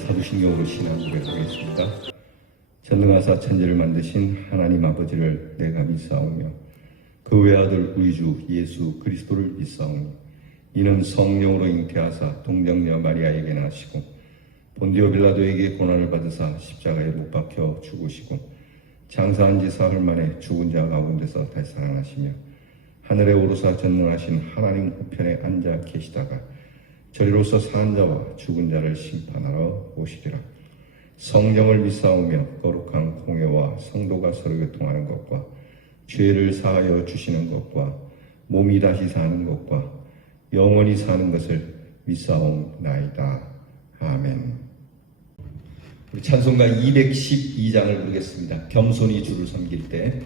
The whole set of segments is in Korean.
사도신경으로 신앙 고백하겠습니다. 전능하사 천지를 만드신 하나님 아버지를 내가 믿사오며 그 외아들 우리 주 예수 그리스도를 믿사오며 이는 성령으로 잉태하사 동정녀 마리아에게 나시고 본디오 빌라도에게 고난을 받으사 십자가에 못 박혀 죽으시고 장사한 지 사흘 만에 죽은 자 가운데서 다시 살아나시며 하늘에 오르사 전능하신 하나님 우편에 앉아 계시다가 저리로서 사는 자와 죽은 자를 심판하러 오시리라. 성령을 믿사오며 거룩한 공예와 성도가 서로 교통하는 것과 죄를 사하여 주시는 것과 몸이 다시 사는 것과 영원히 사는 것을 믿사옵나이다. 아멘. 우리 찬송가 212장을 부르겠습니다. 겸손히 주를 섬길 때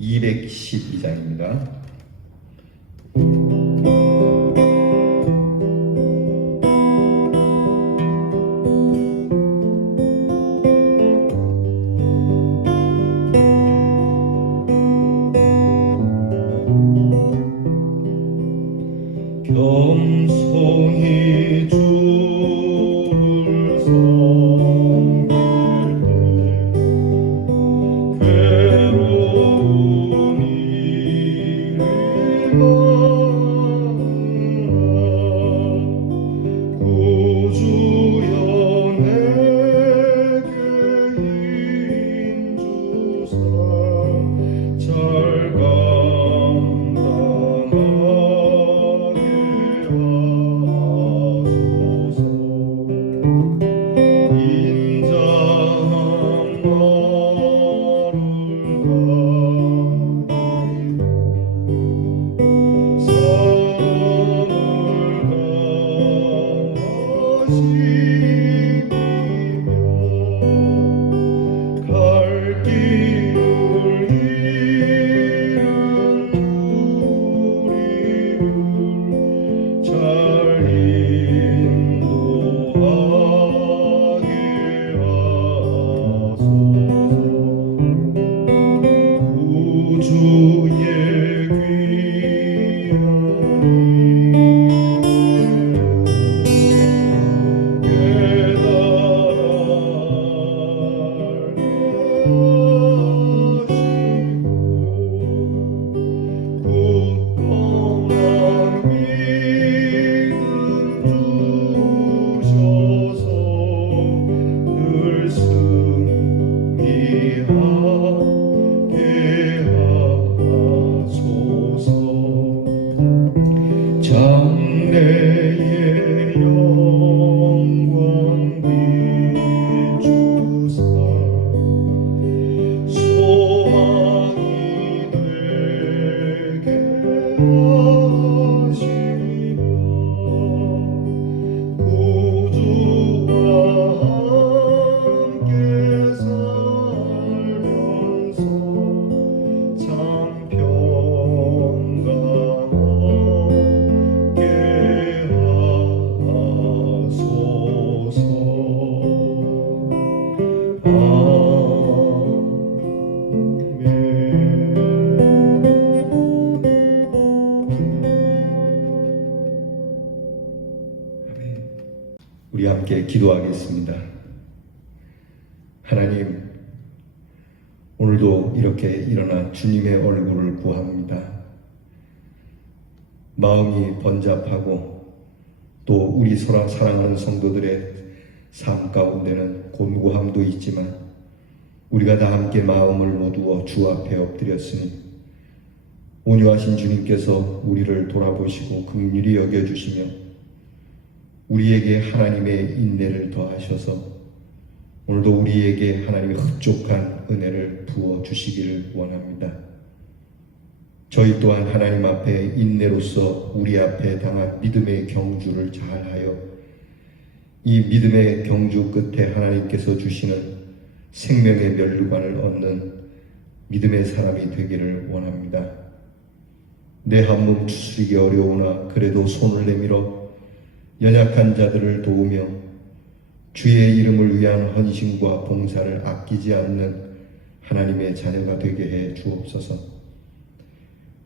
212장입니다. 겸손히 주를 섬길 때 괴로운 일이라 구주여 내게 힘주사 잘 장래의 영광 비추사 소망이 되게 하시며 구주와 함께 살면서 참 우리 함께 기도하겠습니다. 하나님, 오늘도 이렇게 일어나 주님의 얼굴을 구합니다. 마음이 번잡하고 또 우리 사랑하는 성도들의 삶 가운데는 곤고함도 있지만 우리가 다 함께 마음을 모두어 주 앞에 엎드렸으니 온유하신 주님께서 우리를 돌아보시고 긍휼히 여겨주시며 우리에게 하나님의 인내를 더하셔서 오늘도 우리에게 하나님의 흡족한 은혜를 부어주시기를 원합니다. 저희 또한 하나님 앞에 인내로서 우리 앞에 당한 믿음의 경주를 잘하여 이 믿음의 경주 끝에 하나님께서 주시는 생명의 면류관을 얻는 믿음의 사람이 되기를 원합니다. 내 한 몸 추스리기 어려우나 그래도 손을 내밀어 연약한 자들을 도우며 주의 이름을 위한 헌신과 봉사를 아끼지 않는 하나님의 자녀가 되게 해 주옵소서.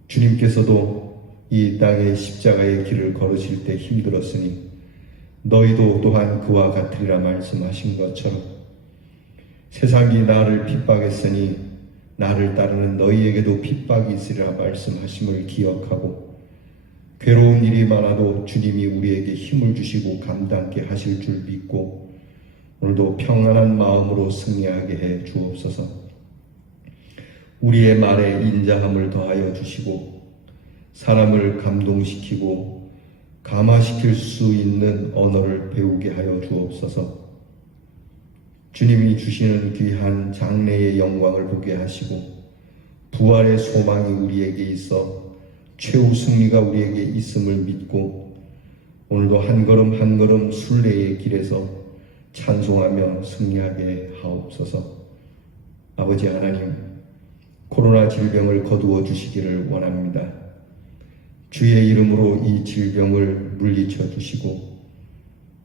주님께서도 이 땅의 십자가의 길을 걸으실 때 힘들었으니 너희도 또한 그와 같으리라 말씀하신 것처럼 세상이 나를 핍박했으니 나를 따르는 너희에게도 핍박이 있으리라 말씀하심을 기억하고 괴로운 일이 많아도 주님이 우리에게 힘을 주시고 감당케 하실 줄 믿고 오늘도 평안한 마음으로 승리하게 해 주옵소서. 우리의 말에 인자함을 더하여 주시고 사람을 감동시키고 감화시킬 수 있는 언어를 배우게 하여 주옵소서. 주님이 주시는 귀한 장래의 영광을 보게 하시고 부활의 소망이 우리에게 있어 최후 승리가 우리에게 있음을 믿고 오늘도 한 걸음 한 걸음 순례의 길에서 찬송하며 승리하게 하옵소서. 아버지 하나님, 코로나 질병을 거두어 주시기를 원합니다. 주의 이름으로 이 질병을 물리쳐 주시고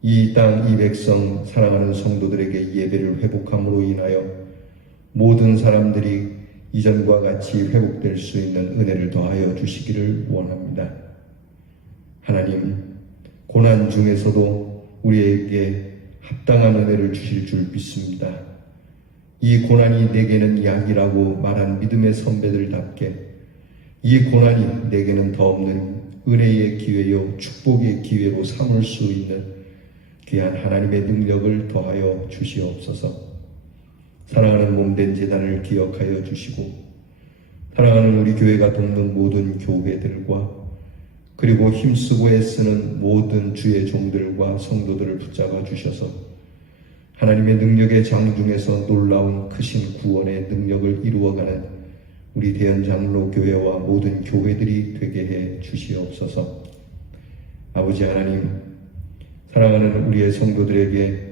이 땅 이 백성 사랑하는 성도들에게 예배를 회복함으로 인하여 모든 사람들이 이전과 같이 회복될 수 있는 은혜를 더하여 주시기를 원합니다. 하나님, 고난 중에서도 우리에게 합당한 은혜를 주실 줄 믿습니다. 이 고난이 내게는 약이라고 말한 믿음의 선배들답게 이 고난이 내게는 더 없는 은혜의 기회요 축복의 기회로 삼을 수 있는 귀한 하나님의 능력을 더하여 주시옵소서. 사랑하는 몸된 제단을 기억하여 주시고 사랑하는 우리 교회가 돕는 모든 교회들과 그리고 힘쓰고 애쓰는 모든 주의 종들과 성도들을 붙잡아 주셔서 하나님의 능력의 장중에서 놀라운 크신 구원의 능력을 이루어가는 우리 대연장로 교회와 모든 교회들이 되게 해 주시옵소서. 아버지 하나님, 사랑하는 우리의 성도들에게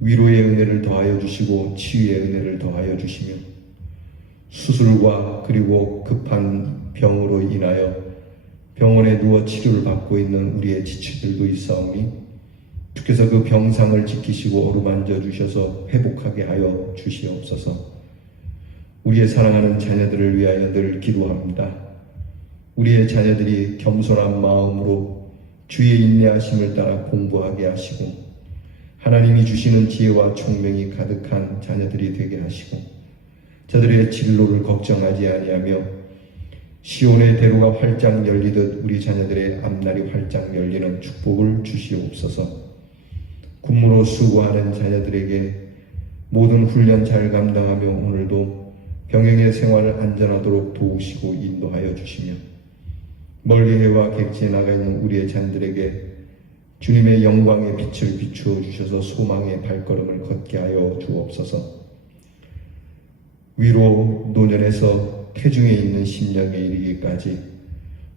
위로의 은혜를 더하여 주시고 치유의 은혜를 더하여 주시며 수술과 그리고 급한 병으로 인하여 병원에 누워 치료를 받고 있는 우리의 지체들도 있사오니 주께서 그 병상을 지키시고 어루만져 주셔서 회복하게 하여 주시옵소서. 우리의 사랑하는 자녀들을 위하여 늘 기도합니다. 우리의 자녀들이 겸손한 마음으로 주의 인내하심을 따라 공부하게 하시고 하나님이 주시는 지혜와 총명이 가득한 자녀들이 되게 하시고 저들의 진로를 걱정하지 아니하며 시온의 대로가 활짝 열리듯 우리 자녀들의 앞날이 활짝 열리는 축복을 주시옵소서. 군무로 수고하는 자녀들에게 모든 훈련 잘 감당하며 오늘도 병행의 생활을 안전하도록 도우시고 인도하여 주시며 멀리 해와 객지에 나가 있는 우리의 자녀들에게 주님의 영광의 빛을 비추어 주셔서 소망의 발걸음을 걷게 하여 주옵소서. 위로 노년에서 태중에 있는 심령에 이르기까지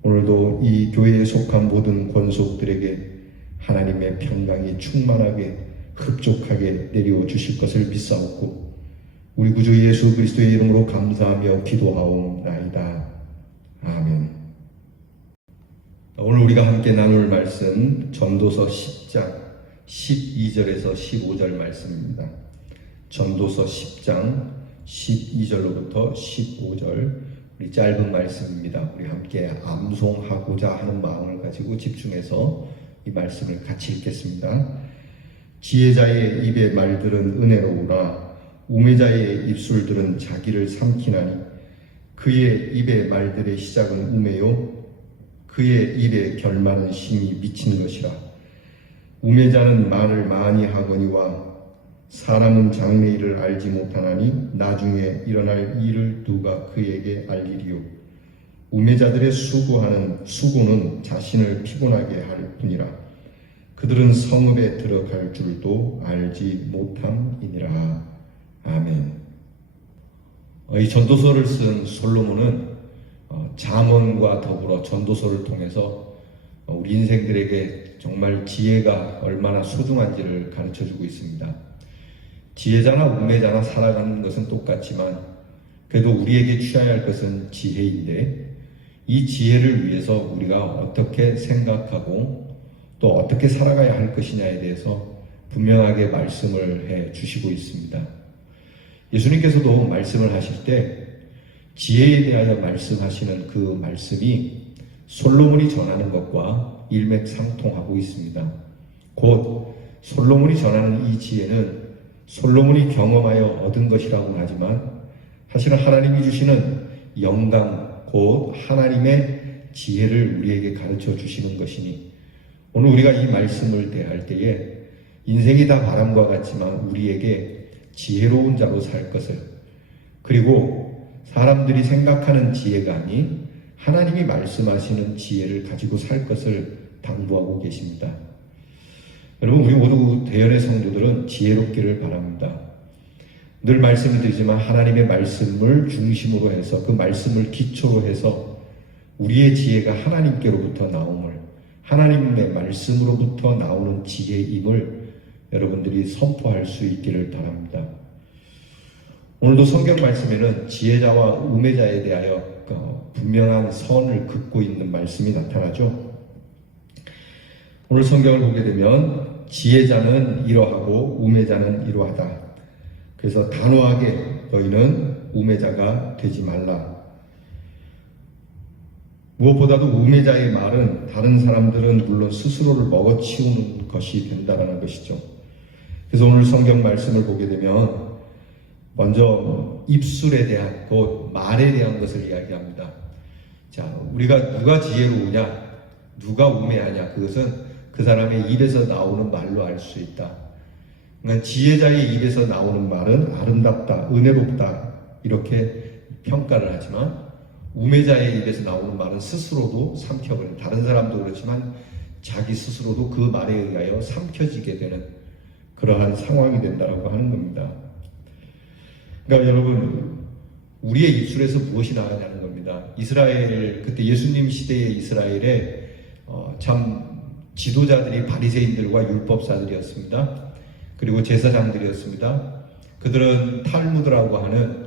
오늘도 이 교회에 속한 모든 권속들에게 하나님의 평강이 충만하게 흡족하게 내려오 주실 것을 믿사옵고 우리 구주 예수 그리스도의 이름으로 감사하며 기도하옵나이다. 아멘. 오늘 우리가 함께 나눌 말씀 전도서 10장 12절에서 15절 말씀입니다. 전도서 10장 12절로부터 15절 우리 짧은 말씀입니다. 우리 함께 암송하고자 하는 마음을 가지고 집중해서 이 말씀을 같이 읽겠습니다. 지혜자의 입의 말들은 은혜로우나 우매자의 입술들은 자기를 삼키나니 그의 입의 말들의 시작은 우매요 그의 입의 결말은 심히 미친 것이라. 우매자는 말을 많이 하거니와 사람은 장래일을 알지 못하나니 나중에 일어날 일을 누가 그에게 알리리요. 우매자들의 수고는 자신을 피곤하게 할 뿐이라. 그들은 성읍에 들어갈 줄도 알지 못함이니라. 아멘. 이 전도서를 쓴 솔로몬은 잠언과 더불어 전도서를 통해서 우리 인생들에게 정말 지혜가 얼마나 소중한지를 가르쳐주고 있습니다. 지혜자나 우매자나 살아가는 것은 똑같지만 그래도 우리에게 취해야 할 것은 지혜인데 이 지혜를 위해서 우리가 어떻게 생각하고 또 어떻게 살아가야 할 것이냐에 대해서 분명하게 말씀을 해 주시고 있습니다. 예수님께서도 말씀을 하실 때 지혜에 대하여 말씀하시는 그 말씀이 솔로몬이 전하는 것과 일맥상통하고 있습니다. 곧 솔로몬이 전하는 이 지혜는 솔로몬이 경험하여 얻은 것이라고는 하지만 사실은 하나님이 주시는 영감, 곧 하나님의 지혜를 우리에게 가르쳐 주시는 것이니 오늘 우리가 이 말씀을 대할 때에 인생이 다 바람과 같지만 우리에게 지혜로운 자로 살 것을, 그리고 사람들이 생각하는 지혜가 아닌 하나님이 말씀하시는 지혜를 가지고 살 것을 당부하고 계십니다. 여러분, 우리 모두 대연의 성도들은 지혜롭기를 바랍니다. 늘 말씀을 드리지만 하나님의 말씀을 중심으로 해서 그 말씀을 기초로 해서 우리의 지혜가 하나님께로부터 나옴을, 하나님의 말씀으로부터 나오는 지혜임을 여러분들이 선포할 수 있기를 바랍니다. 오늘도 성경 말씀에는 지혜자와 우매자에 대하여 분명한 선을 긋고 있는 말씀이 나타나죠. 오늘 성경을 보게 되면 지혜자는 이러하고 우매자는 이러하다. 그래서 단호하게 너희는 우매자가 되지 말라. 무엇보다도 우매자의 말은 다른 사람들은 물론 스스로를 먹어치우는 것이 된다라는 것이죠. 그래서 오늘 성경 말씀을 보게 되면 먼저 입술에 대한 곧 말에 대한 것을 이야기합니다. 자, 우리가 누가 지혜로우냐, 누가 우매하냐, 그것은 그 사람의 입에서 나오는 말로 알 수 있다. 그러니까 지혜자의 입에서 나오는 말은 아름답다, 은혜롭다 이렇게 평가를 하지만 우매자의 입에서 나오는 말은 스스로도 삼켜버린, 다른 사람도 그렇지만 자기 스스로도 그 말에 의하여 삼켜지게 되는 그러한 상황이 된다고 하는 겁니다. 그러니까 여러분, 우리의 입술에서 무엇이 나가냐는 겁니다. 이스라엘, 그때 예수님 시대의 이스라엘에 참 지도자들이 바리새인들과 율법사들이었습니다. 그리고 제사장들이었습니다. 그들은 탈무드라고 하는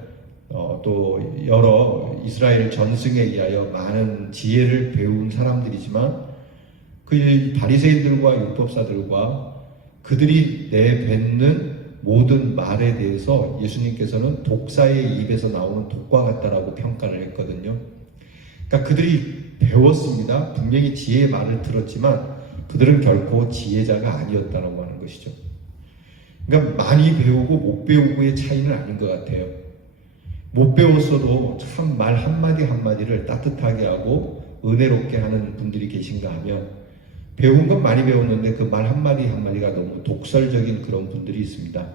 또 여러 이스라엘 전승에 의하여 많은 지혜를 배운 사람들이지만 그 바리새인들과 율법사들과 그들이 내뱉는 모든 말에 대해서 예수님께서는 독사의 입에서 나오는 독과 같다라고 평가를 했거든요. 그러니까 그들이 배웠습니다. 분명히 지혜의 말을 들었지만 그들은 결코 지혜자가 아니었다라고 하는 것이죠. 그러니까 많이 배우고 못 배우고의 차이는 아닌 것 같아요. 못 배웠어도 참 말 한마디 한마디를 따뜻하게 하고 은혜롭게 하는 분들이 계신가 하면 배운 건 많이 배웠는데 그 말 한마디 한마디가 너무 독설적인 그런 분들이 있습니다.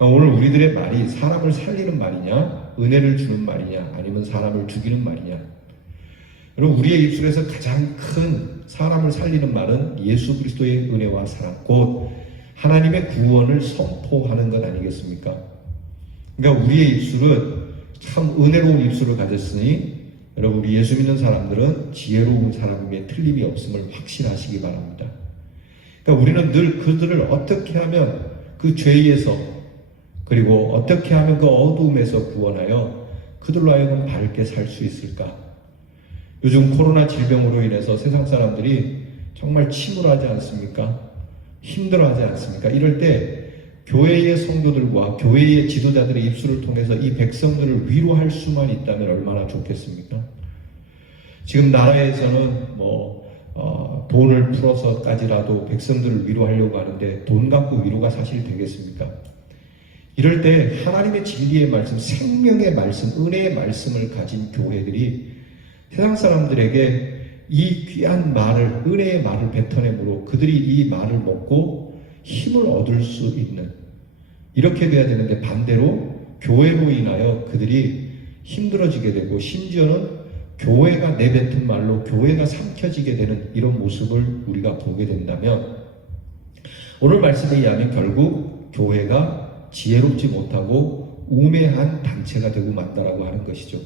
오늘 우리들의 말이 사람을 살리는 말이냐, 은혜를 주는 말이냐, 아니면 사람을 죽이는 말이냐. 여러분, 우리의 입술에서 가장 큰 사람을 살리는 말은 예수 그리스도의 은혜와 사랑, 곧 하나님의 구원을 선포하는 것 아니겠습니까? 그러니까 우리의 입술은 참 은혜로운 입술을 가졌으니 여러분, 우리 예수 믿는 사람들은 지혜로운 사람임에 틀림이 없음을 확신하시기 바랍니다. 그러니까 우리는 늘 그들을 어떻게 하면 그 죄에서, 그리고 어떻게 하면 그 어두움에서 구원하여 그들로 하여금 밝게 살 수 있을까? 요즘 코로나 질병으로 인해서 세상 사람들이 정말 침울하지 않습니까? 힘들어하지 않습니까? 이럴 때 교회의 성도들과 교회의 지도자들의 입술을 통해서 이 백성들을 위로할 수만 있다면 얼마나 좋겠습니까? 지금 나라에서는 돈을 풀어서까지라도 백성들을 위로하려고 하는데 돈 갖고 위로가 사실 되겠습니까? 이럴 때 하나님의 진리의 말씀, 생명의 말씀, 은혜의 말씀을 가진 교회들이 세상 사람들에게 이 귀한 말을, 은혜의 말을 뱉어내므로 그들이 이 말을 먹고 힘을 얻을 수 있는, 이렇게 돼야 되는데 반대로 교회로 인하여 그들이 힘들어지게 되고 심지어는 교회가 내뱉은 말로 교회가 삼켜지게 되는 이런 모습을 우리가 보게 된다면 오늘 말씀에 의하면 결국 교회가 지혜롭지 못하고 우매한 단체가 되고 만다라고 하는 것이죠.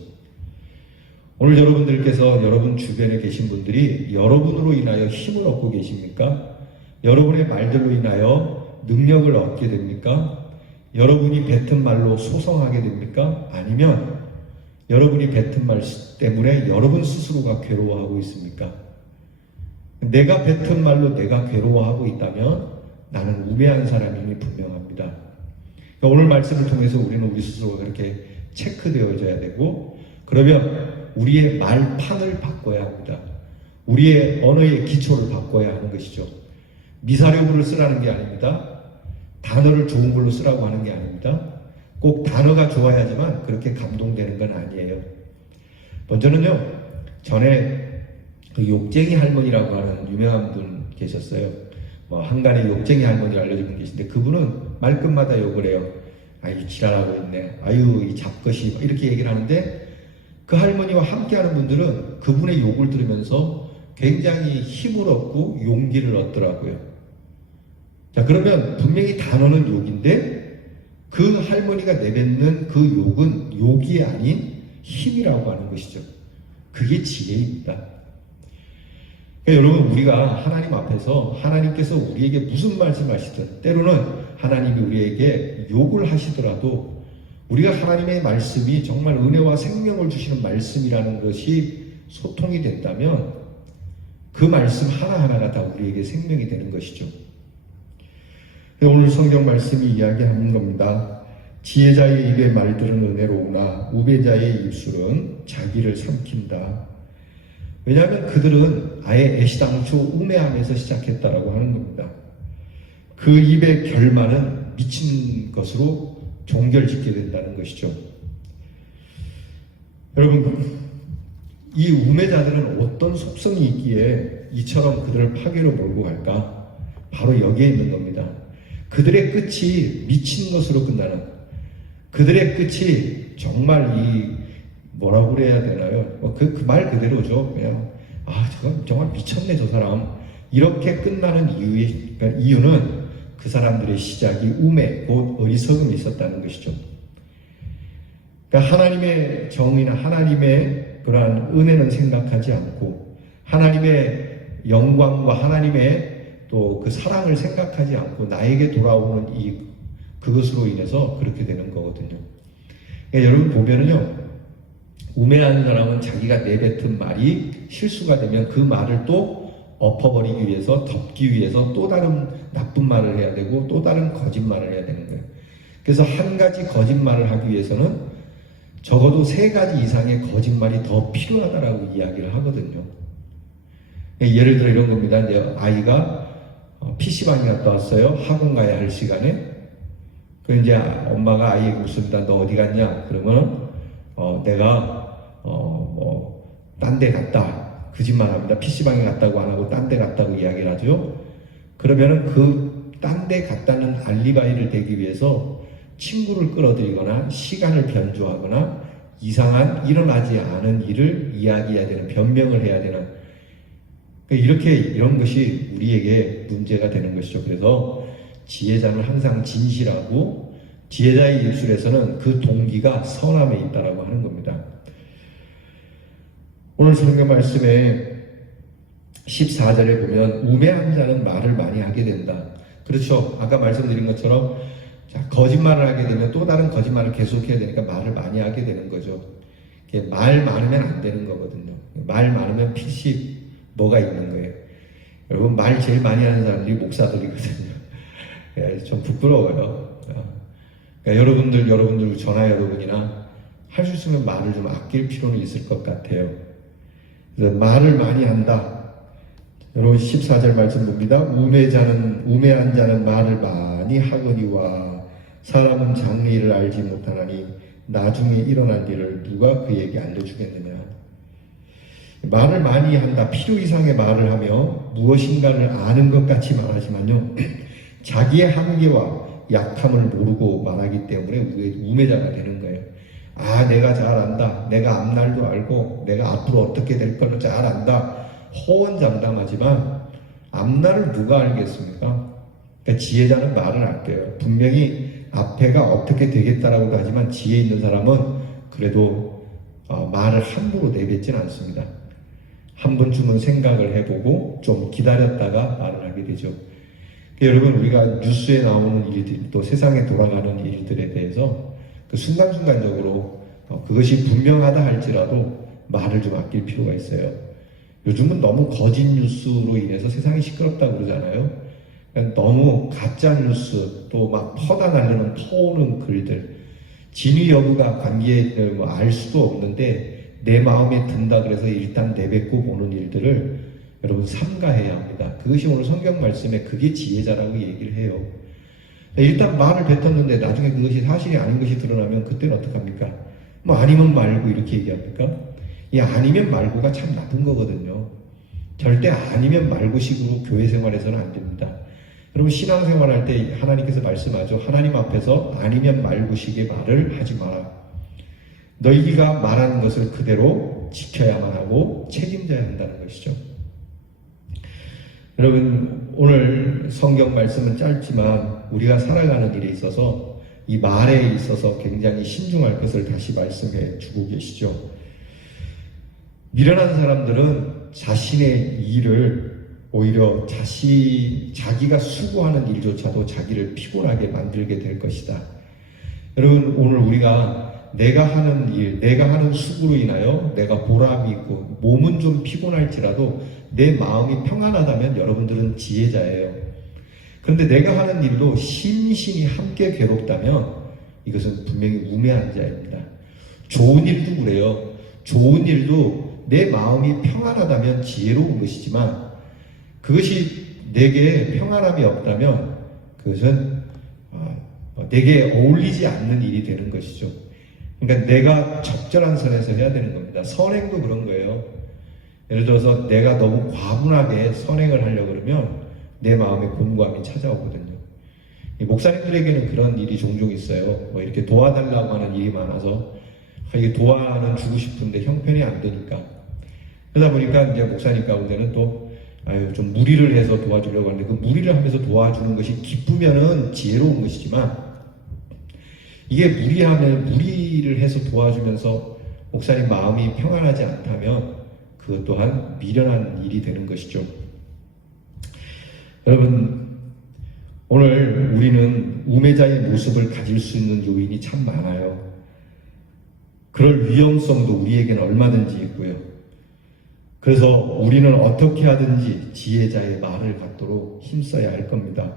오늘 여러분들께서 여러분 주변에 계신 분들이 여러분으로 인하여 힘을 얻고 계십니까? 여러분의 말들로 인하여 능력을 얻게 됩니까? 여러분이 뱉은 말로 소성하게 됩니까? 아니면 여러분이 뱉은 말 때문에 여러분 스스로가 괴로워하고 있습니까? 내가 뱉은 말로 내가 괴로워하고 있다면 나는 우매한 사람임이 분명합니다. 그러니까 오늘 말씀을 통해서 우리는 우리 스스로가 그렇게 체크되어져야 되고, 그러면 우리의 말판을 바꿔야 합니다. 우리의 언어의 기초를 바꿔야 하는 것이죠. 미사려구를 쓰라는 게 아닙니다. 단어를 좋은 걸로 쓰라고 하는 게 아닙니다. 꼭 단어가 좋아야지만 그렇게 감동되는 건 아니에요. 먼저는요, 전에 그 욕쟁이 할머니라고 하는 유명한 분 계셨어요. 뭐 한간에 욕쟁이 할머니 알려진 분 계신데 그분은 말끝마다 욕을 해요. 아유 지랄하고 있네. 아유 이 잡것이 이렇게 얘기를 하는데 그 할머니와 함께하는 분들은 그분의 욕을 들으면서 굉장히 힘을 얻고 용기를 얻더라고요. 자 그러면 분명히 단어는 욕인데 그 할머니가 내뱉는 그 욕은 욕이 아닌 힘이라고 하는 것이죠. 그게 지혜입니다. 그러니까 여러분 우리가 하나님 앞에서 하나님께서 우리에게 무슨 말씀하시든 때로는 하나님이 우리에게 욕을 하시더라도 우리가 하나님의 말씀이 정말 은혜와 생명을 주시는 말씀이라는 것이 소통이 된다면 그 말씀 하나하나가 다 우리에게 생명이 되는 것이죠. 오늘 성경 말씀이 이야기하는 겁니다. 지혜자의 입의 말들은 은혜로우나 우배자의 입술은 자기를 삼킨다. 왜냐하면 그들은 아예 애시당초 우매함에서 시작했다라고 하는 겁니다. 그 입의 결말은 미친 것으로 종결짓게 된다는 것이죠. 여러분, 이 우매자들은 어떤 속성이 있기에 이처럼 그들을 파괴로 몰고 갈까? 바로 여기에 있는 겁니다. 그들의 끝이 미친 것으로 끝나는, 그들의 끝이 정말 뭐라고 그래야 되나요? 그 말 그대로죠. 그냥 저건 정말 미쳤네 저 사람. 이렇게 끝나는 이유는 그 사람들의 시작이 우매, 곧 어리석음이 있었다는 것이죠. 그러니까 하나님의 정의나 하나님의 그러한 은혜는 생각하지 않고 하나님의 영광과 하나님의 또 그 사랑을 생각하지 않고 나에게 돌아오는 그것으로 인해서 그렇게 되는 거거든요. 그러니까 여러분 보면은요, 우매한 사람은 자기가 내뱉은 말이 실수가 되면 그 말을 또 엎어버리기 위해서, 덮기 위해서 또 다른 나쁜 말을 해야 되고 또 다른 거짓말을 해야 되는 거예요. 그래서 한 가지 거짓말을 하기 위해서는 적어도 3가지 이상의 거짓말이 더 필요하다라고 이야기를 하거든요. 예를 들어 이런 겁니다. 이제 아이가 PC방에 갔다 왔어요. 학원 가야 할 시간에. 그 이제 엄마가 아이에게 묻습니다. 너 어디 갔냐? 그러면 내가 딴 데 갔다. 거짓말합니다. PC방에 갔다고 안 하고 딴 데 갔다고 이야기를 하죠. 그러면은 그 딴 데 갔다는 알리바이를 대기 위해서 친구를 끌어들이거나 시간을 변조하거나 이상한 일어나지 않은 일을 이야기해야 되는, 변명을 해야 되는, 이런 것이 우리에게 문제가 되는 것이죠. 그래서 지혜자는 항상 진실하고 지혜자의 입술에서는 그 동기가 선함에 있다라고 하는 겁니다. 오늘 성경 말씀에 14절에 보면 우매한 자는 말을 많이 하게 된다. 그렇죠. 아까 말씀드린 것처럼 거짓말을 하게 되면 또 다른 거짓말을 계속해야 되니까 말을 많이 하게 되는 거죠. 말 많으면 안 되는 거거든요. 말 많으면 필시 뭐가 있는 거예요. 여러분 말 제일 많이 하는 사람들이 목사들이거든요. 좀 부끄러워요. 그러니까 여러분들 전화 여러분이나 할 수 있으면 말을 좀 아낄 필요는 있을 것 같아요. 그래서 말을 많이 한다. 여러분 14절 말씀 봅니다. 우매한 자는 말을 많이 하거니와 사람은 장래일을 알지 못하나니 나중에 일어날 일을 누가 그에게 알려주겠느냐. 말을 많이 한다. 필요 이상의 말을 하며 무엇인가를 아는 것 같이 말하지만요. 자기의 한계와 약함을 모르고 말하기 때문에 우매자가 되는 거예요. 내가 잘 안다. 내가 앞날도 알고 내가 앞으로 어떻게 될 거를 잘 안다. 호언장담하지만 앞날을 누가 알겠습니까? 그러니까 지혜자는 말을 아껴요. 분명히 앞에가 어떻게 되겠다라고도 하지만 지혜 있는 사람은 그래도 말을 함부로 내뱉지는 않습니다. 한 번쯤은 생각을 해보고 좀 기다렸다가 말을 하게 되죠. 그러니까 여러분 우리가 뉴스에 나오는 일들 또 세상에 돌아가는 일들에 대해서 그 순간순간적으로 그것이 분명하다 할지라도 말을 좀 아낄 필요가 있어요. 요즘은 너무 거짓 뉴스로 인해서 세상이 시끄럽다고 그러잖아요. 너무 가짜 뉴스 또 막 퍼오는 글들, 진위 여부가 관계를 알 수도 없는데 내 마음에 든다 그래서 일단 내뱉고 보는 일들을 여러분 삼가해야 합니다. 그것이 오늘 성경 말씀에 그게 지혜자라고 얘기를 해요. 일단 말을 뱉었는데 나중에 그것이 사실이 아닌 것이 드러나면 그때는 어떡합니까? 뭐 아니면 말고 이렇게 얘기합니까? 이 아니면 말고가 참 나쁜 거거든요. 절대 아니면 말고식으로 교회 생활에서는 안 됩니다. 여러분 신앙생활할 때 하나님께서 말씀하죠. 하나님 앞에서 아니면 말고식의 말을 하지 마라. 너희가 말하는 것을 그대로 지켜야만 하고 책임져야 한다는 것이죠. 여러분 오늘 성경 말씀은 짧지만 우리가 살아가는 일에 있어서 이 말에 있어서 굉장히 신중할 것을 다시 말씀해 주고 계시죠. 미련한 사람들은 자신의 일을 오히려 자기가 수고하는 일조차도 자기를 피곤하게 만들게 될 것이다. 여러분 오늘 우리가 내가 하는 일, 내가 하는 수고로 인하여 내가 보람이 있고 몸은 좀 피곤할지라도 내 마음이 평안하다면 여러분들은 지혜자예요. 그런데 내가 하는 일도 심신이 함께 괴롭다면 이것은 분명히 우매한 자입니다. 좋은 일도 그래요. 좋은 일도 내 마음이 평안하다면 지혜로운 것이지만 그것이 내게 평안함이 없다면 그것은 내게 어울리지 않는 일이 되는 것이죠. 그러니까 내가 적절한 선에서 해야 되는 겁니다. 선행도 그런 거예요. 예를 들어서 내가 너무 과분하게 선행을 하려고 그러면 내 마음에 곤고함이 찾아오거든요. 이 목사님들에게는 그런 일이 종종 있어요. 뭐 이렇게 도와달라고 하는 일이 많아서 이게 도와는 주고 싶은데 형편이 안 되니까 그러다 보니까 이제 목사님 가운데는 또 좀 무리를 해서 도와주려고 하는데 그 무리를 하면서 도와주는 것이 기쁘면은 지혜로운 것이지만 이게 무리를 해서 도와주면서 목사님 마음이 평안하지 않다면 그것 또한 미련한 일이 되는 것이죠. 여러분 오늘 우리는 우매자의 모습을 가질 수 있는 요인이 참 많아요. 그럴 위험성도 우리에게는 얼마든지 있고요. 그래서 우리는 어떻게 하든지 지혜자의 말을 갖도록 힘써야 할 겁니다.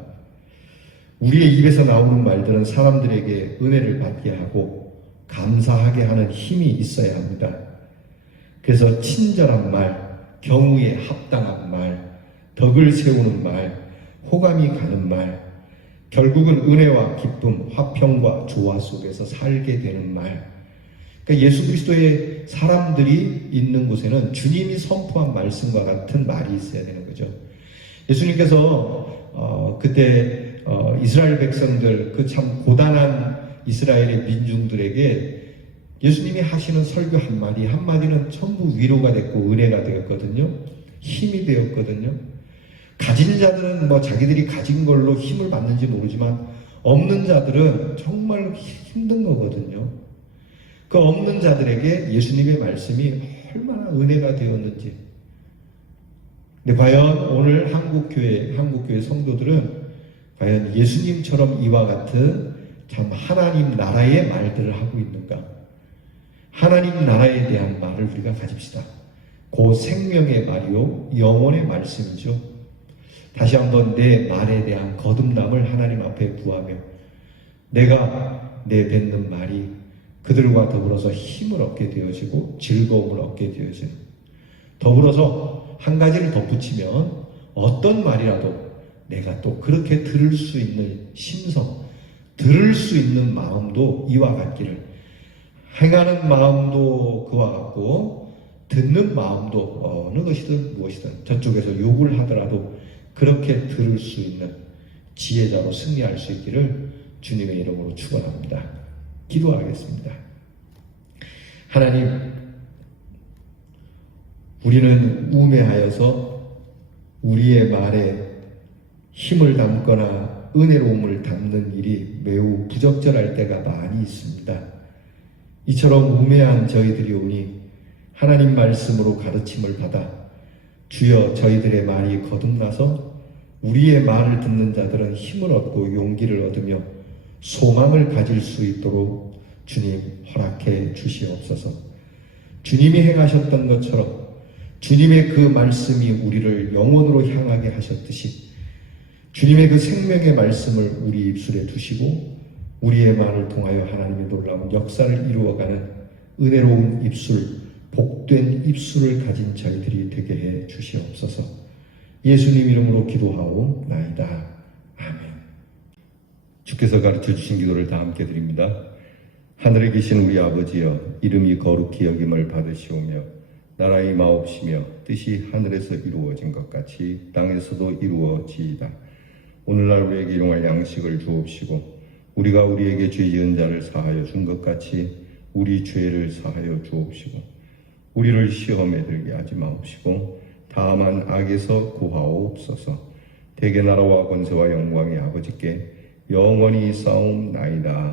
우리의 입에서 나오는 말들은 사람들에게 은혜를 받게 하고 감사하게 하는 힘이 있어야 합니다. 그래서 친절한 말, 경우에 합당한 말, 덕을 세우는 말, 호감이 가는 말, 결국은 은혜와 기쁨, 화평과 조화 속에서 살게 되는 말. 그러니까 예수 그리스도의 사람들이 있는 곳에는 주님이 선포한 말씀과 같은 말이 있어야 되는 거죠. 예수님께서 그때 이스라엘 백성들 그 참 고단한 이스라엘의 민중들에게 예수님이 하시는 설교 한마디는 전부 위로가 됐고 은혜가 되었거든요. 힘이 되었거든요. 가진 자들은 뭐 자기들이 가진 걸로 힘을 받는지 모르지만 없는 자들은 정말 힘든 거거든요. 그 없는 자들에게 예수님의 말씀이 얼마나 은혜가 되었는지. 근데 과연 오늘 한국교회 성도들은 과연 예수님처럼 이와 같은 참 하나님 나라의 말들을 하고 있는가? 하나님 나라에 대한 말을 우리가 가집시다. 그 생명의 말이요, 영원의 말씀이죠. 다시 한번 내 말에 대한 거듭남을 하나님 앞에 구하며 내가 내뱉는 말이 그들과 더불어서 힘을 얻게 되어지고 즐거움을 얻게 되어지는, 더불어서 한 가지를 덧붙이면 어떤 말이라도 내가 또 그렇게 들을 수 있는 심성, 들을 수 있는 마음도 이와 같기를, 행하는 마음도 그와 같고 듣는 마음도 어느 것이든 무엇이든 저쪽에서 욕을 하더라도 그렇게 들을 수 있는 지혜자로 승리할 수 있기를 주님의 이름으로 축원합니다. 기도하겠습니다. 하나님, 우리는 우매하여서 우리의 말에 힘을 담거나 은혜로움을 담는 일이 매우 부적절할 때가 많이 있습니다. 이처럼 우매한 저희들이 오니 하나님 말씀으로 가르침을 받아 주여 저희들의 말이 거듭나서 우리의 말을 듣는 자들은 힘을 얻고 용기를 얻으며 소망을 가질 수 있도록 주님 허락해 주시옵소서. 주님이 행하셨던 것처럼 주님의 그 말씀이 우리를 영원으로 향하게 하셨듯이 주님의 그 생명의 말씀을 우리 입술에 두시고 우리의 말을 통하여 하나님의 놀라운 역사를 이루어가는 은혜로운 입술 복된 입술을 가진 저희들이 되게 해 주시옵소서. 예수님 이름으로 기도하옵나이다. 아멘. 주께서 가르쳐 주신 기도를 다 함께 드립니다. 하늘에 계신 우리 아버지여, 이름이 거룩히 여김을 받으시오며 나라의 마옵시며 뜻이 하늘에서 이루어진 것 같이 땅에서도 이루어지이다. 오늘날 우리에게 일용할 양식을 주옵시고 우리가 우리에게 죄 지은 자를 사하여 준 것 같이 우리 죄를 사하여 주옵시고 우리를 시험에 들게 하지 마옵시고 다만 악에서 구하옵소서. 대개 나라와 권세와 영광이 아버지께 영원히 싸움나이다.